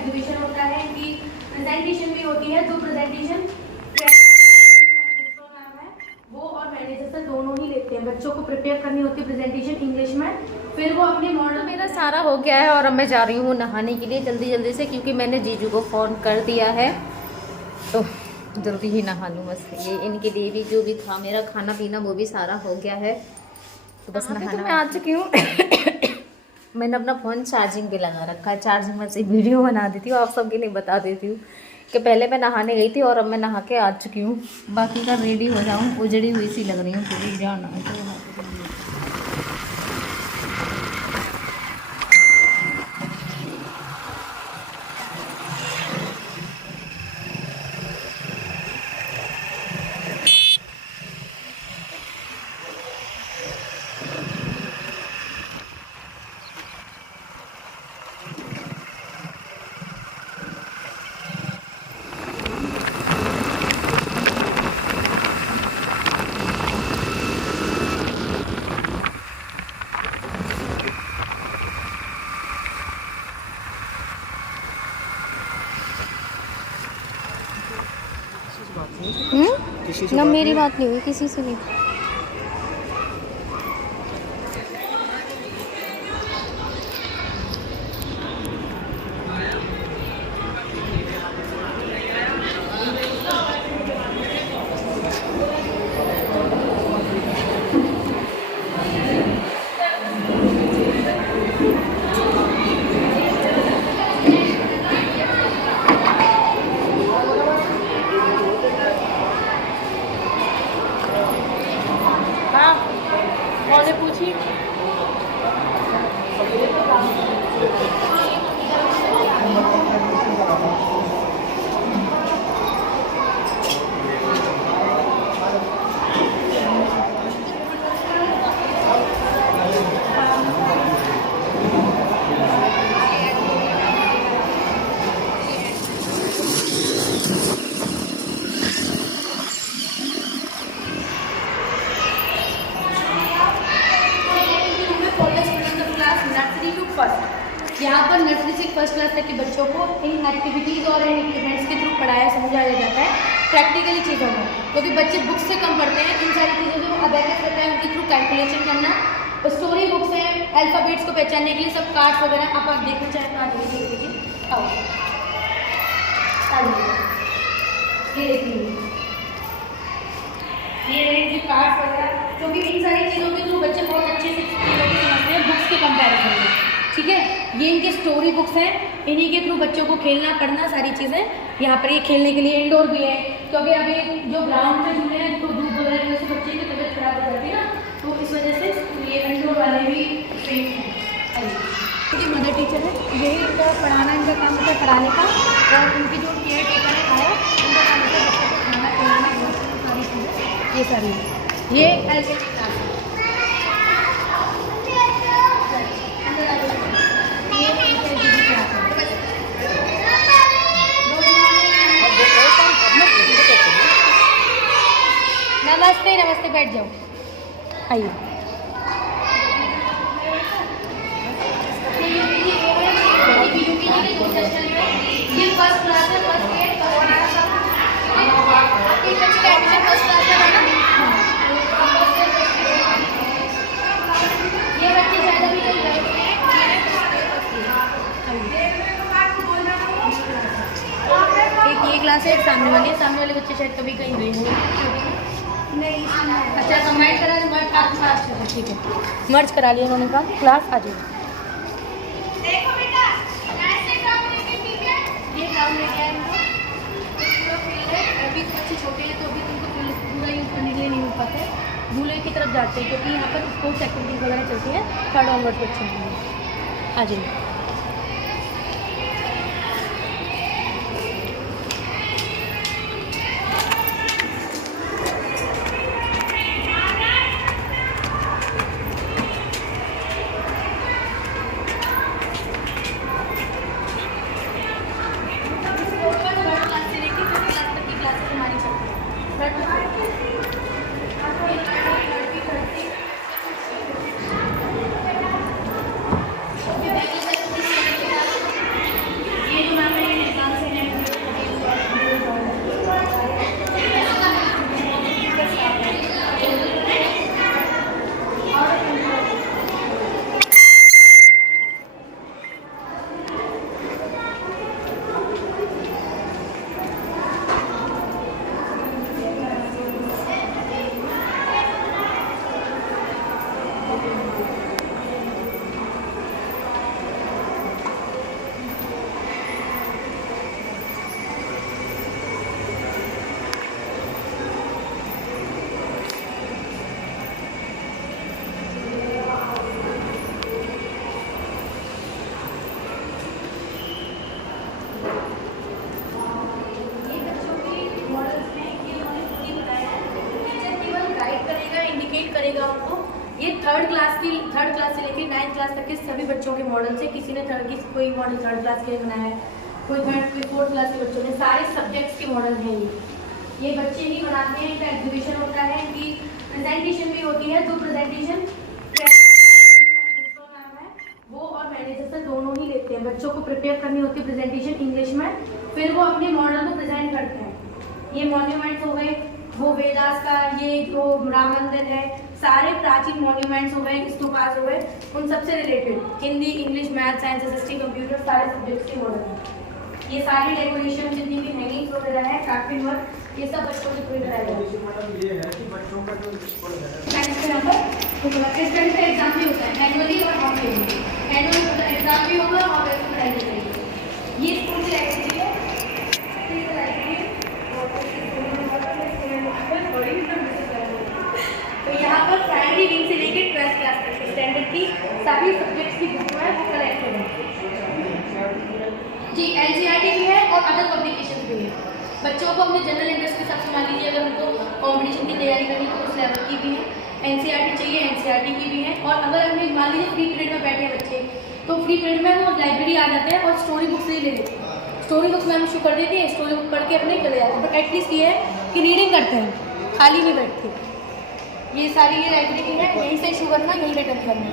Exhibition होता है, इनकी प्रेजेंटेशन भी होती है। तो प्रेजेंटेशन वो और मैनेजर सर दोनों ही लेते हैं। बच्चों को प्रिपेयर करनी होती है प्रेजेंटेशन इंग्लिश में, फिर वो अपने मॉडल। मेरा सारा हो गया है और अब मैं जा रही हूँ नहाने के लिए जल्दी जल्दी से, क्योंकि मैंने जीजू को फ़ोन कर दिया है तो जल्दी ही नहा लूँ बस। ये इनके लिए भी जो भी था मेरा खाना पीना वो भी सारा हो गया है, तो बस नहाना। तो मैं आ चुकी हूँ। मैंने अपना फ़ोन चार्जिंग पे लगा रखा है, चार्जिंग में से वीडियो बना देती हूँ, आप सबके लिए बता देती हूँ कि पहले मैं नहाने गई थी और अब मैं नहा के आ चुकी हूँ। बाकी का रेडी हो जाऊँ, उजड़ी हुई सी लग रही हूँ पूरी, जाना है तो ना मेरी बात नहीं हुई किसी से भी। पूछी यहाँ पर नर्सरी से फर्स्ट क्लास तक के बच्चों को इन एक्टिविटीज़ और इन इक्विपमेंट्स के थ्रू पढ़ाया समझाया जाता है प्रैक्टिकली चीज़ों में, क्योंकि बच्चे बुक्स से कम पढ़ते हैं। इन सारी चीज़ों को अबैकस करता है, उनके थ्रू कैलकुलेशन करना, स्टोरी बुक्स हैं अल्फ़ाबेट्स को पहचानने के लिए, सब कार्ड्स वगैरह आप देखना चाहें तो आप देख लीजिए। आओ ये देखिए, ये रहे कार्ड्स वगैरह, क्योंकि इन सारी चीज़ों के थ्रू बच्चे बहुत अच्छे से चीज़ों को समझते हैं बुक्स के कंपैरिजन में। ठीक है, ये इनके स्टोरी बुक्स हैं, इन्हीं के थ्रू बच्चों को खेलना पढ़ना सारी चीज़ें। यहाँ पर ये खेलने के लिए इंडोर भी है, क्योंकि अभी जो ग्राउंड में झूले हैं तो धूप वगैरह की वजह से बच्चे की तबीयत खराब हो जाती है ना, तो इस वजह से ये इंडोर वाले भी सेफ हैं। ये मदर टीचर है, यही इनका पढ़ाना, इनका काम होता है पढ़ाने का, और उनकी जो केयर टेकर है आया उनका काम होता है बच्चों को खाना खिलाना, सारी चीज़ें ये सारी है। ये एलकेजी क्लास है। नमस्ते नमस्ते, बैठ जाओ, आइए। ये फर्स्ट क्लास है, फर्स्ट ग्रेड, आपके बच्चे का एडमिशन फर्स्ट क्लास में है ना? ये बच्चे ज़्यादा भी नहीं गए हैं। एक ये क्लास है, एक सामने वाले बच्चे शायद कभी कहीं गए होंगे। नहीं, अच्छा कंबाइन करा, अच्छा ठीक है, मर्ज करा लिया उन्होंने कहा क्लास आ जाए। देखो बेटा, ऐसे काम लेके, ठीक है, ये काम लेके आए इनको, पूरा फील्ड है, अभी बच्चे छोटे हैं तो अभी उनको पूरा यूज़ करने के लिए नहीं हो पाता है, झूले की तरफ जाते हैं, क्योंकि यहाँ पर स्पोर्ट्स एक्टिविटीज़ वगैरह चलती हैं, थर्ड ऑनवर्ड बच्चे हैं। आ जाइए। क्लास तक के सभी बच्चों के मॉडल्स है। किसी ने कोई मॉडल 3rd क्लास के लिए बनाया है, कोई 4th क्लास के बच्चों ने, सारे सब्जेक्ट्स के मॉडल हैं ये बच्चे ही बनाते हैं। इनका एग्जीबिशन होता है, इनकी प्रेजेंटेशन भी होती है। 2 प्रेजेंटेशन वो और मैनेजर सर दोनों ही लेते हैं। बच्चों को प्रिपेयर करनी होती है प्रेजेंटेशन इंग्लिश में, फिर वो अपने मॉडल को प्रेजेंट करते हैं। ये मॉन्यूमेंट्स हो गए, वो वेदास का, ये जो राम मंदिर है, सारे प्राचीन मॉन्यूमेंट्स हो गए, स्तूपास हो गए, उन सबसे related Hindi, English, math, science, SST, computer, सारे सब्जेक्ट्स के मॉडल हैं। ये सारी डेकोरेशन जितनी भी हैंगिंग्स वगैरह है, कार्टून वर्क, ये सब बच्चों को पूरी कराया जाता है। ये है कि बच्चों का जो स्टूडेंट का एग्जाम भी होता है एनुअली और हाफ ईयरली। एनुअल एग्जाम भी होगा और वैसे पढ़ाई भी करेंगे। ये स्कूल की लाइब्रेरी है, तो यहाँ पर प्राइमरी विंग से लेकर 12th क्लास तक स्टैंडर्ड की सभी सब्जेक्ट्स की बुक है वो कलेक्टेड है जी। एनसीईआरटी भी है और अदर पब्लिकेशन भी है। बच्चों को अपने जनरल इंटरेस्ट के हिसाब से मान लीजिए, अगर उनको कॉम्पिटिशन की तैयारी करनी तो उस लेवल की भी है, एनसीईआरटी चाहिए एनसीईआरटी की भी है। और अगर हमें मान लीजिए फ्री पीरियड में बैठे बच्चे, तो फ्री पीरियड में वो लाइब्रेरी आ जाते हैं और स्टोरी बुक्स ही ले लेते हैं। स्टोरी बुक्स में हम इशू कर देते हैं, स्टोरी बुक पढ़ के अपने चले जाते हैं। बट एटलीस्ट ये है कि रीडिंग करते हैं, खाली नहीं बैठते। ये सारी ये लाइब्रेरी है, यहीं से इशू करना, यहीं रिटर्न करना।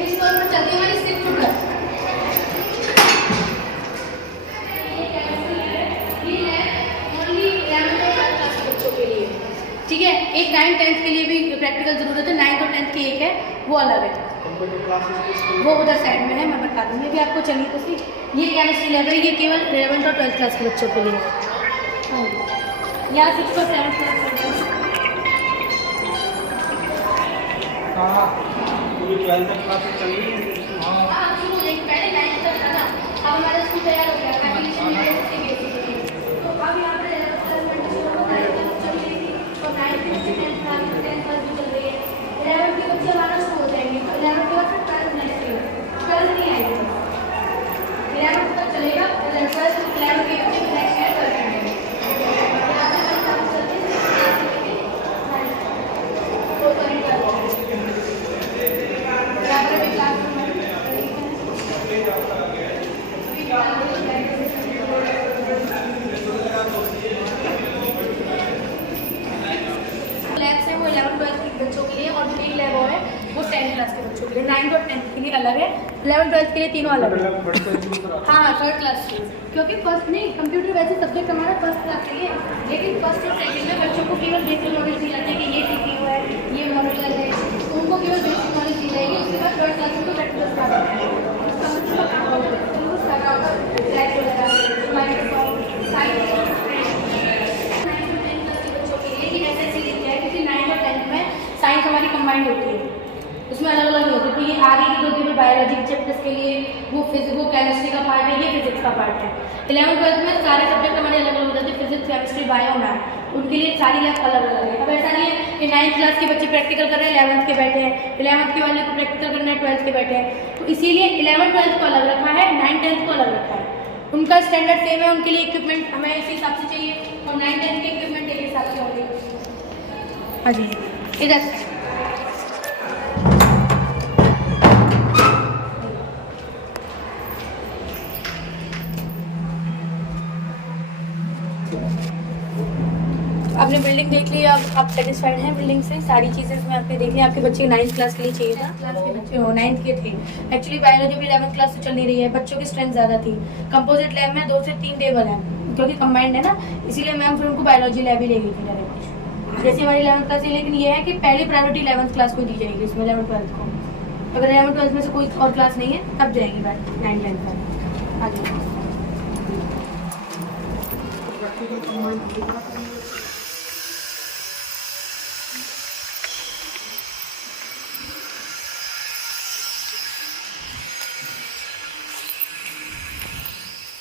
इस फ्लोर पर चलती हमारी 6th क्लास। ठीक है, एक 9th 10th के लिए भी प्रैक्टिकल जरूरत है, 9th और 10th की एक है, वो अलग है, वो उधर साइड में है, मैं बता दूँगी अभी आपको। चलिए तो सही, ये केमिस्ट्री लैब है, ये केवल 11th और 12th क्लास के बच्चों के लिए है। यहाँ 6th और 7th क्लास चल रही है। हाँ शुरू हो जाएगी, पहले 9th तक था ना, अब हमारा स्कूल तैयार हो गया, एप्लीकेशन तो अब यहाँ पर 11th क्लास में शुरू हो गया, चल रही थी, तो 9th 10th क्लास भी चल रही है। 11th के बच्चे हमारा शुरू हो जाएंगे, तो 11th के बाद 12th नेक्स्ट ईयर, 12th नहीं आएगी, 11th तक चलेगा, 11th के बच्चे नेक्स्ट ईयर 12th आएंगे। लैब्स हैं वो 11th 12th के बच्चों के लिए, और जो एक लैब है वो 10th क्लास के बच्चों के लिए। 9th और 10th के लिए अलग है, 11th 12th के लिए तीनों अलग है। हाँ 3rd क्लास के, क्योंकि फर्स्ट नहीं, कंप्यूटर वैसे सब्जेक्ट हमारा 1st क्लास के लिए, लेकिन 1st और 2nd में बच्चों को केवल बेसिक नॉलेज दी जाती है कि ये सीपीयू है, ये मॉनिटर है, तो उनको केवल बेसिक नॉलेज दी जाएगी। उसके बाद 3rd क्लास में तो प्रैक्टिकल स्टार्ट होता है, उसका साइंस हमारी कंबाइंड होती है, उसमें अलग अलग नहीं होती। तो ये आगे की 2 बायोलॉजी चैप्टर्स के लिए वो केमिस्ट्री का पार्ट है, ये फिजिक्स का पार्ट है। 11th 12th में सारे सब्जेक्ट हमारे अलग अलग हो जाते हैं, फिजिक्स, केमिस्ट्री, बायो, मैथ, उनके लिए सारी लैब अलग अलग है। अब ऐसा नहीं है कि 9th क्लास के बच्चे प्रैक्टिकल कर रहे हैं, 11th के बैठे हैं, 11th के वाले को प्रैक्टिकल करना है, 12th के बैठे हैं, तो इसीलिए 11th 12th को अलग रखा है, 9th 10th को अलग रखा है। उनका स्टैंडर्ड सेम है, उनके लिए इक्विपमेंट हमें इसी हिसाब से चाहिए, और 9th 10th के इक्विपमेंट एक हिसाब से होंगे। हाँ जी, इधर आपने बिल्डिंग देख ली, आप सेटिस्फाइड हैं बिल्डिंग से? सारी चीज़ें इसमें आपने देख ली। आपके बच्चे 9th क्लास के लिए चाहिए था, क्लास के बच्चे 9th के थे। एक्चुअली बायोलॉजी भी 11th क्लास से चल नहीं रही है, बच्चों की स्ट्रेंथ ज़्यादा थी। कंपोजिट लैब में 2 से 3 टेबल हैं, क्योंकि कंबाइंड है ना, इसीलिए मैम फिर उनको बायोलॉजी लैब ही ले गई थी डायरेक्ट, जैसे हमारी 11th क्लास है। लेकिन ये है कि पहली प्रायोरिटी 11th क्लास को दी जाएगी, इसमें 11th 12th को। अगर 11th 12th में से कोई और क्लास नहीं है तब जाएगी बात 9th 10th का। आगे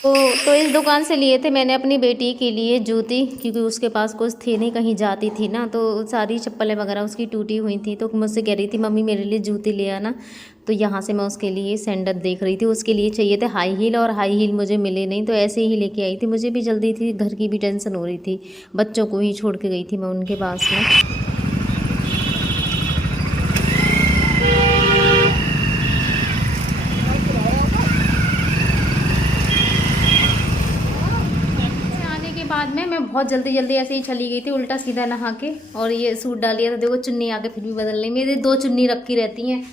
तो इस दुकान से लिए थे मैंने अपनी बेटी के लिए जूती, क्योंकि उसके पास कुछ थे नहीं, कहीं जाती थी ना, तो सारी चप्पलें वगैरह उसकी टूटी हुई थी। तो मुझसे कह रही थी मम्मी मेरे लिए जूती ले आना। तो यहाँ से मैं उसके लिए सैंडल देख रही थी। उसके लिए चाहिए थे हाई हील, और हाई हील मुझे मिले नहीं, तो ऐसे ही लेके आई थी। मुझे भी जल्दी थी, घर की भी टेंशन हो रही थी, बच्चों को ही छोड़ के गई थी मैं उनके पास में। बाद में मैं बहुत जल्दी ऐसे ही चली गई थी, उल्टा सीधा नहा के, और ये सूट डाल लिया था। देखो चुन्नी आके फिर भी बदल नहीं, मेरी 2 चुन्नी रखी रहती हैं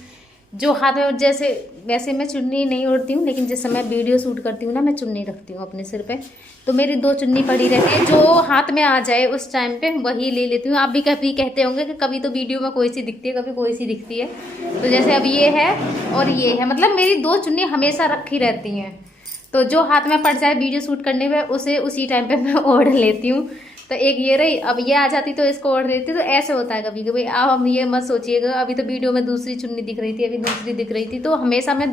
जो हाथ में, जैसे वैसे मैं चुन्नी नहीं ओढ़ती हूँ, लेकिन जिस समय वीडियो शूट करती हूँ ना, मैं चुन्नी रखती हूँ अपने सिर पे। तो मेरी 2 चुन्नी पड़ी रहती है, जो हाथ में आ जाए उस टाइम पे वही ले लेती हूँ। आप भी कभी कहते होंगे कि कभी तो वीडियो में कोई सी दिखती है, कभी कोई सी दिखती है। तो जैसे अब ये है और ये है, मतलब मेरी 2 चुन्नी हमेशा रखी रहती हैं। तो जो हाथ में पड़ जाए वीडियो शूट करने में, उसे उसी टाइम पे मैं ओढ़ लेती हूँ। तो एक ये रही, अब ये आ जाती तो इसको ओढ़ लेती। तो ऐसे होता है कभी कभी। अब हम ये मत सोचिएगा, अभी तो वीडियो में दूसरी चुन्नी दिख रही थी, अभी दूसरी दिख रही थी। तो हमेशा मैं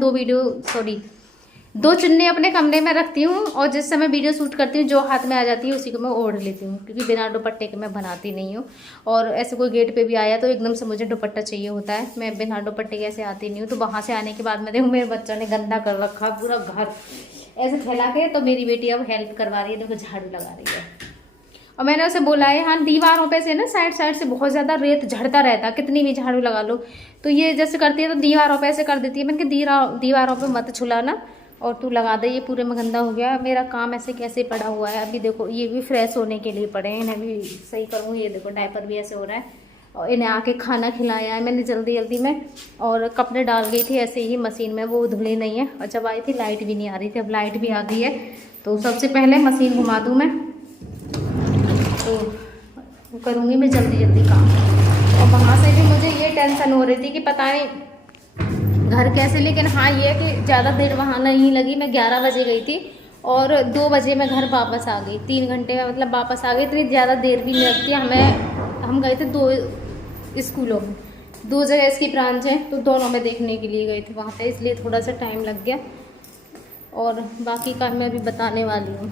2 चुन्नी अपने कमरे में रखती हूँ, और जिस समय वीडियो शूट करती हूँ जो हाथ में आ जाती है उसी को मैं ओढ़ लेती हूँ, क्योंकि बिना दुपट्टे के मैं बनाती नहीं हूँ। और ऐसे कोई गेट पे भी आया तो एकदम से मुझे दुपट्टा चाहिए होता है, मैं बिना दुपट्टे के ऐसे आती नहीं हूँ। तो वहाँ से आने के बाद में देखो मेरे बच्चों ने गंदा कर रखा पूरा घर ऐसे फैला के। तो मेरी बेटी अब हेल्प करवा रही है, देखो झाड़ू लगा रही है। और मैंने उसे बोला है, हाँ दीवारों पे से ना साइड से बहुत ज़्यादा रेत झड़ता रहता, कितनी भी झाड़ू लगा लो। तो ये जैसे करती है तो दीवारों पे ऐसे कर देती है। मैंने कहा दीवारों पे मत छुलाना, और तू लगा दे, ये पूरे में गंदा हो गया। मेरा काम ऐसे कैसे पड़ा हुआ है, अभी देखो ये भी फ्रेश होने के लिए पड़े हैं, इन्हें भी सही करूँ। ये देखो डायपर भी ऐसे हो रहा है, और इन्हें आके खाना खिलाया है मैंने जल्दी में, और कपड़े डाल गई थी ऐसे ही मशीन में, वो धुले नहीं है। और जब आई थी लाइट भी नहीं आ रही थी, अब लाइट भी आ गई है। तो सबसे पहले मशीन घुमा दूँ मैं, तो करूँगी मैं जल्दी काम। और वहाँ से भी मुझे ये टेंशन हो रही थी कि पता नहीं घर कैसे, लेकिन हाँ ये है कि ज़्यादा देर वहाँ नहीं लगी। मैं 11 बजे गई थी और 2 बजे मैं घर वापस आ गई। 3 घंटे में मतलब वापस आ गई, इतनी ज़्यादा देर भी नहीं लगती। हम गए थे 2 स्कूलों में, 2 जगह इसकी ब्रांच है, तो दोनों में देखने के लिए गए थे वहाँ पे, इसलिए थोड़ा सा टाइम लग गया। और बाकी का मैं अभी बताने वाली हूँ।